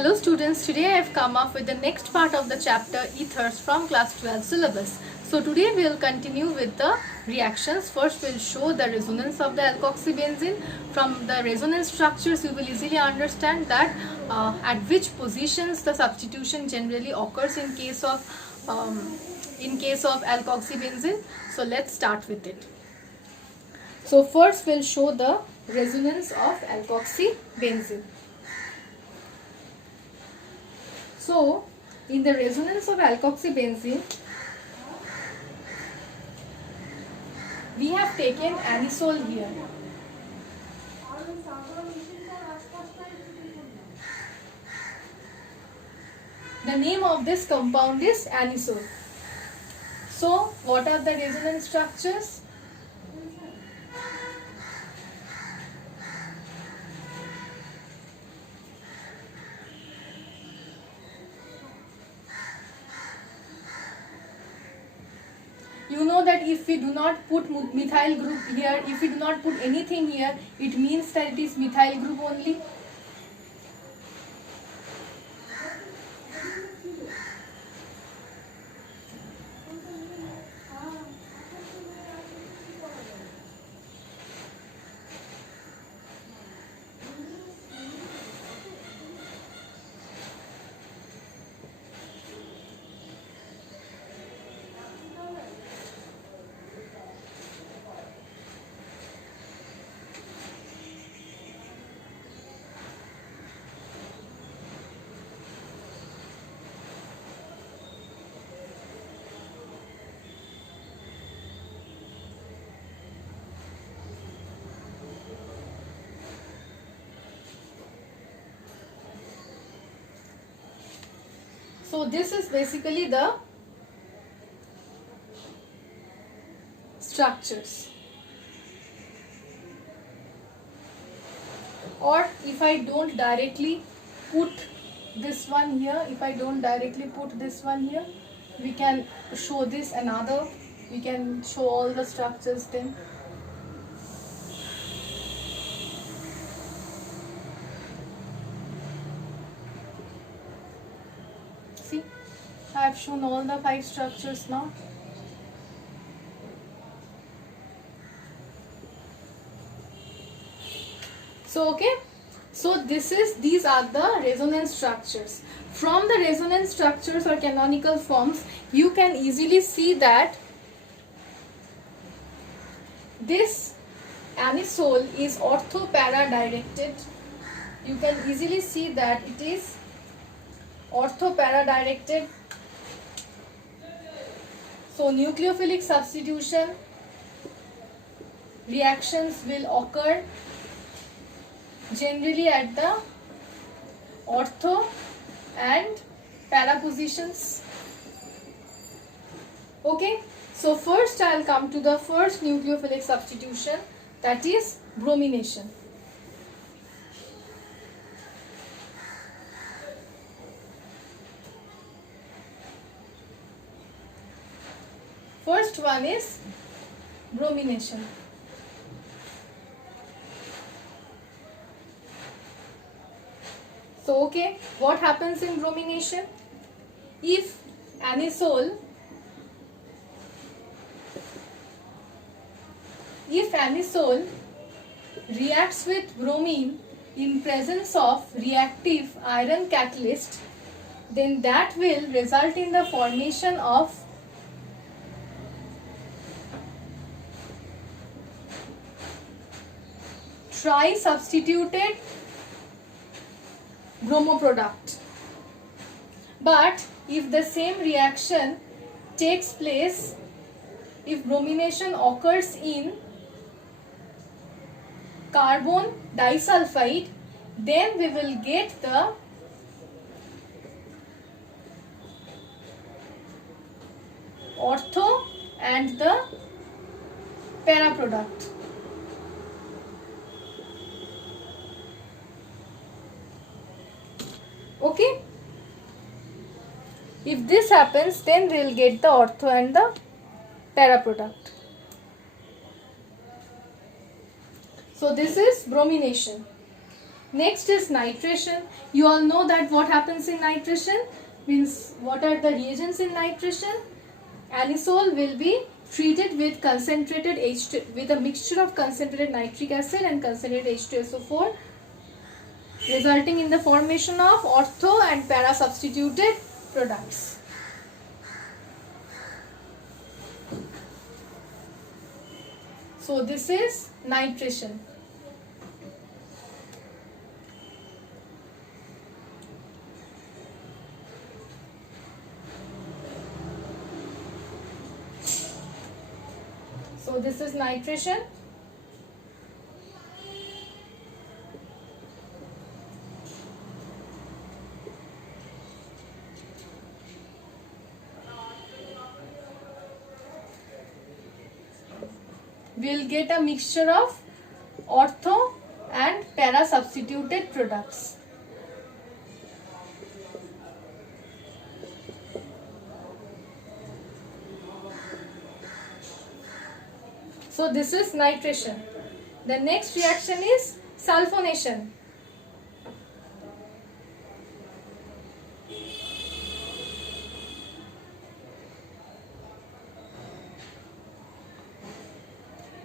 Hello students, today I have come up with the next part of the chapter ethers from class 12 syllabus. So today we will continue with the reactions. First we will show the resonance of the alkoxybenzene. From the resonance structures you will easily understand that at which positions the substitution generally occurs in case of alkoxybenzene. So let's start with it. So first we will show the resonance of alkoxybenzene. So, in the resonance of alkoxybenzene, we have taken anisole here. The name of this compound is anisole. So, what are the resonance structures? You know that if we do not put methyl group here, if we do not put anything here, it means that it is methyl group only. So this is basically the structures. Or if I don't directly put this one here, we can show this another, we can show all the structures then. See, I have shown all the 5 structures now. So okay, so these are the resonance structures. From the resonance structures or canonical forms, you can easily see that this anisole is ortho-para directed. You can easily see that it is ortho-para directed. So nucleophilic substitution reactions will occur generally at the ortho and para positions. Okay, so first I will come to the first nucleophilic substitution, that is bromination. First one is bromination. So okay, what happens in bromination? If anisole reacts with bromine in presence of reactive iron catalyst, then that will result in the formation of tri-substituted bromo product. But if the same reaction takes place, if bromination occurs in carbon disulfide, then we will get the ortho and the para product. Okay, if this happens, then we will get the ortho and the para product. So this is bromination. Next is nitration. You all know that what happens in nitration, means what are the reagents in nitration? Anisole will be treated with concentrated H2 with a mixture of concentrated nitric acid and concentrated H2SO4, resulting in the formation of ortho and para substituted products. So this is nitration. So this is nitration. We will get a mixture of ortho and para substituted products. So this is nitration. The next reaction is sulfonation.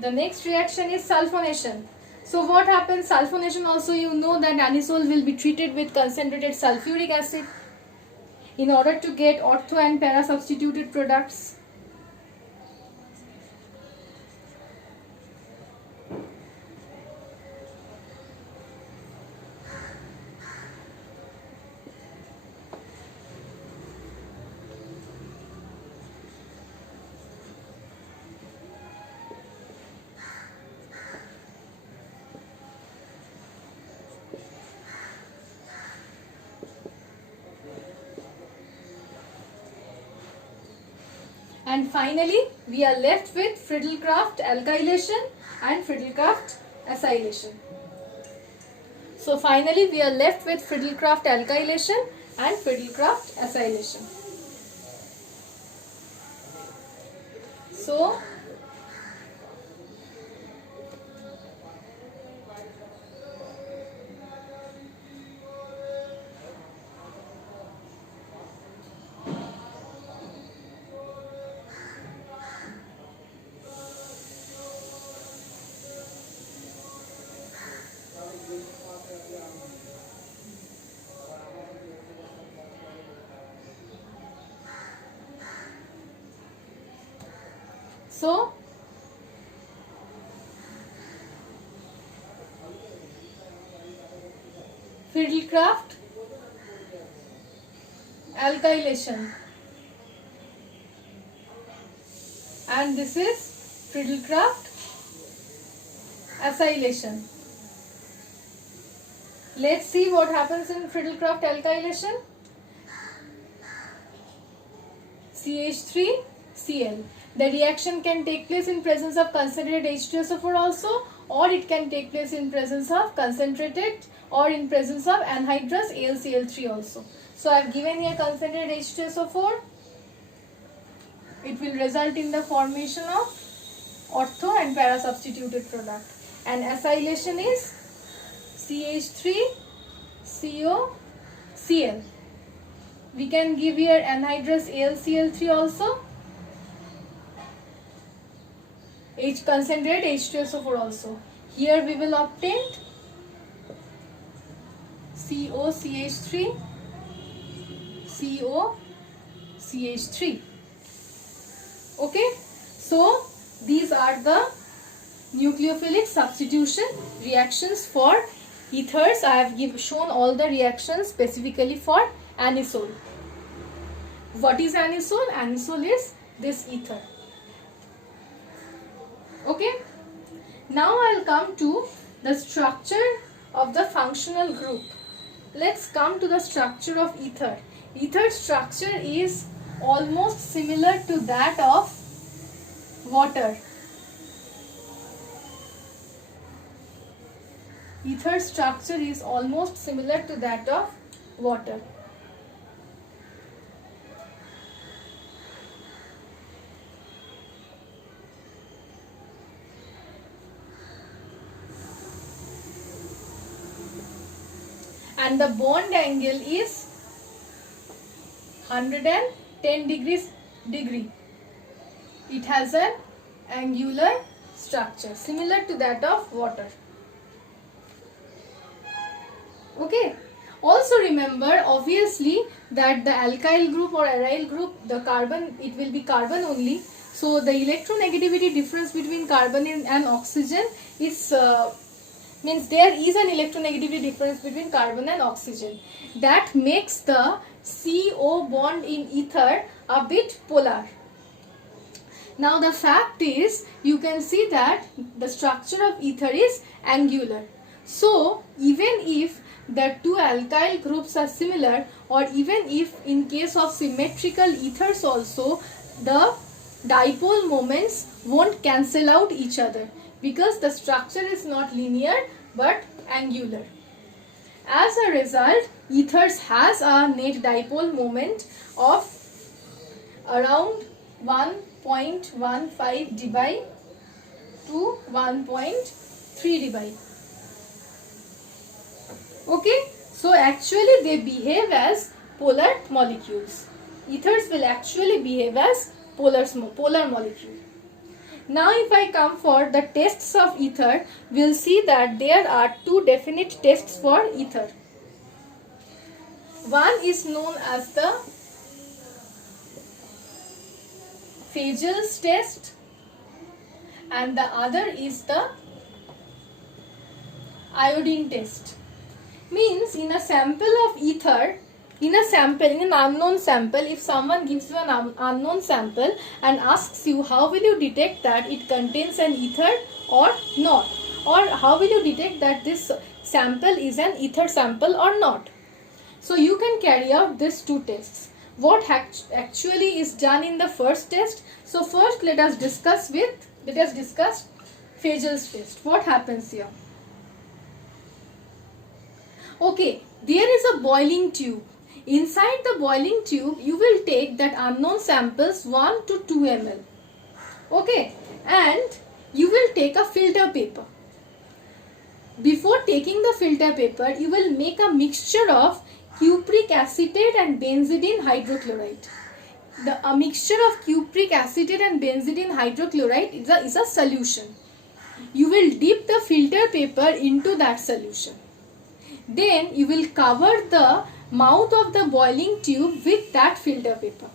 The next reaction is sulfonation. So what happens? Sulfonation also, you know that anisole will be treated with concentrated sulfuric acid in order to get ortho and para substituted products. And finally, we are left with Friedel-Crafts alkylation and Friedel-Crafts acylation. So finally, we are left with Friedel-Crafts alkylation and Friedel-Crafts acylation. So Friedel-Crafts alkylation, and this is Friedel-Crafts acylation. Let's see what happens in Friedel-Crafts alkylation. CH3Cl. The reaction can take place in presence of concentrated H2SO4 also, or it can take place in presence of concentrated or in presence of anhydrous AlCl3 also. So I have given here concentrated H2SO4. It will result in the formation of ortho and para substituted product. And acylation is CH3COCl. We can give here anhydrous AlCl3 also. Concentrated H2SO4 also. Here we will obtain COCH3, COCH3. Okay, so these are the nucleophilic substitution reactions for ethers. I have shown all the reactions specifically for anisole. What is anisole? Anisole is this ether. Okay, now I'll come to the structure of the functional group. Let's come to the structure of ether. Ether structure is almost similar to that of water. Ether structure is almost similar to that of water. and the bond angle is 110 degree. It has an angular structure similar to that of water. Okay. Also remember, obviously, that the alkyl group or aryl group, the carbon, it will be carbon only. So the electronegativity difference between carbon and oxygen is means there is an electronegativity difference between carbon and oxygen. That makes the CO bond in ether a bit polar. Now the fact is, you can see that the structure of ether is angular. So even if the two alkyl groups are similar, or even if in case of symmetrical ethers also, the dipole moments won't cancel out each other because the structure is not linear but angular. As a result, ethers has a net dipole moment of around 1.15 dBi to 1.3 dBi. Okay, so actually they behave as polar molecules. Ethers will actually behave as polar molecule. Now if I come for the tests of ether, we'll see that there are two definite tests for ether. One is known as the Fagel's test and the other is the iodine test. Means in a sample of ether, in an unknown sample, if someone gives you an unknown sample and asks you how will you detect that it contains an ether or not, or how will you detect that this sample is an ether sample or not. So you can carry out these two tests. What actually is done in the first test? So first let us discuss Fagel's test. What happens here? Okay, there is a boiling tube. Inside the boiling tube, you will take that unknown samples 1 to 2 ml. Okay, and you will take a filter paper. Before taking the filter paper, you will make a mixture of cupric acetate and benzidine hydrochloride. A mixture of cupric acetate and benzidine hydrochloride is a solution. You will dip the filter paper into that solution. Then you will cover the mouth of the boiling tube with that filter paper.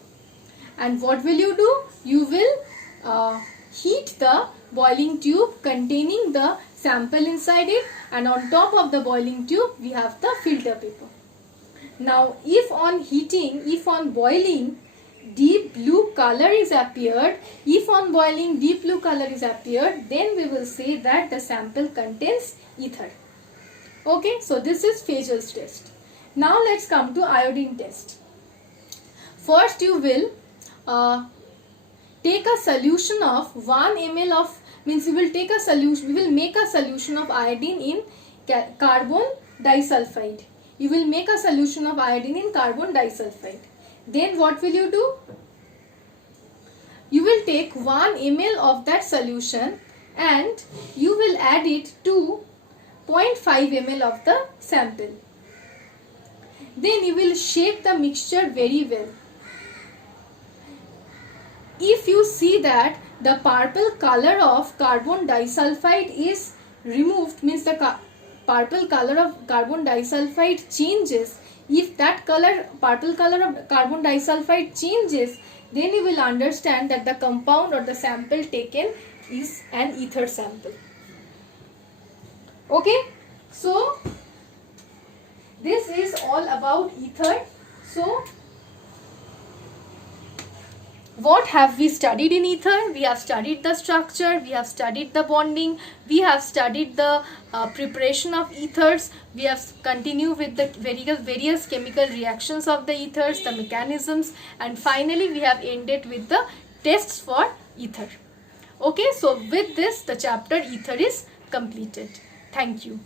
And what will you do? You will heat the boiling tube containing the sample inside it, and on top of the boiling tube we have the filter paper. Now if on boiling deep blue color is appeared, then we will say that the sample contains ether. Okay, so this is Fagel's test. Now let's come to iodine test. First you will take a solution of 1 ml of, means you will take a solution, we will make a solution of iodine in carbon disulfide. You will make a solution of iodine in carbon disulfide. Then what will you do? You will take 1 ml of that solution and you will add it to 0.5 ml of the sample. Then you will shake the mixture very well. If you see that the purple color of carbon disulfide is removed, means the purple color of carbon disulfide changes, if that purple color of carbon disulfide changes, then you will understand that the compound or the sample taken is an ether sample. Okay, so this is all about ether. So what have we studied in ether? We have studied the structure, we have studied the bonding, we have studied the preparation of ethers, we have continued with the various chemical reactions of the ethers, the mechanisms, and finally we have ended with the tests for ether. Okay, so with this the chapter ether is completed. Thank you.